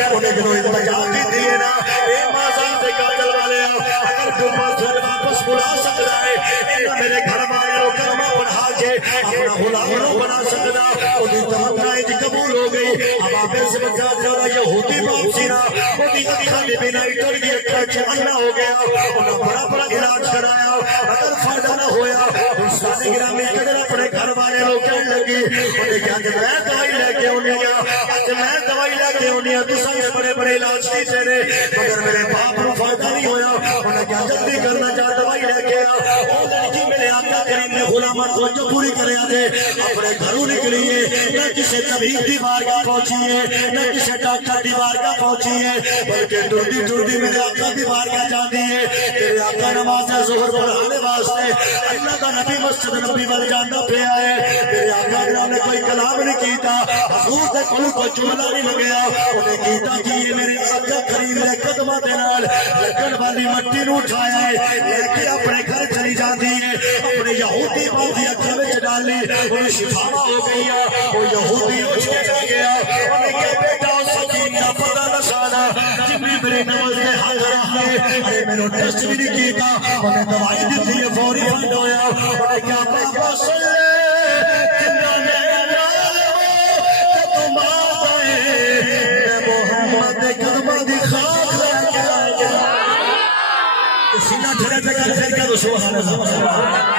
انہیں جنہوں انتجا کی دیئے نا اے مازان سے قاتل والے اگر جمعہ سن واپس بلا سکتا ہے انہا میرے گھر والے لوگ کلمہ پڑھا کے اپنا غلاموں بنا سکتا انہیں تمنا اج قبول ہو گئی اب آپ سے بچا دینا یہودی باپ سینا انہیں اکھا دے بنا اٹھر کی اکھا چمنا ہو گیا انہاں بڑا بڑا علاج کرایا اگر فائدہ نہ ہویا استاد گرامی قدر اپنے گھر والے لوگ کہنے لگی انہیں کہا کہ میں دوائی لے کے انہیں میں دوائی لے کے انہیں تو سب بڑے بڑے علاج کی تیرے مگر میرے باپ کو فائدہ نہیں ہویا انہیں کیا جلدی کرنا چاہ دوائی لے کے وہ لڑکی میرے آقا کریم نے غلامت کو جو پوری کرے آدھے اپنے گھروں نکلیے نہ کسی طبیب دی بارگاہ پہنچیے نہ کسی ڈاکٹر دی بارگاہ پہنچیے بلکہ ٹردی ٹردی میرے آقا دی بارگاہ جان دیئے تیرے آقا نماز ظہر پڑھانے واسطے اللہ کا نبی مسجد نبی بل جانا پہ آئے تیرے آقا نے کوئی کلام نہیں کیتا حضور سے کوئی جملہ نہیں لگیا انہیں کیتا کہ یہ میرے آقا کریم نے قدمہ دینال لکن والی مٹی نو اٹھایا ہے لیکن اپنے گھر چلی جان دیئے اپنے یہودی باندھی اکھا میں چڑھا لی انہیں شفاوہ ہو گئی وہ یہودی اچھ کے جا گیا انہیں کہ بیٹا سکینہ پتہ نشانہ جبری میرے نماز میں حاضر آئے ارے میں نے ٹیسٹ بھی نہیں کیتا انہیں دوائی دیتی ہے فوری فنڈ ہویا انہیں کیا بابا صلی جنہ میں نالو کہ تم آئے میں محمد قدمہ دی خاک لے کے آئے سینہ ٹھلے تک کر کے تو سبحان اللہ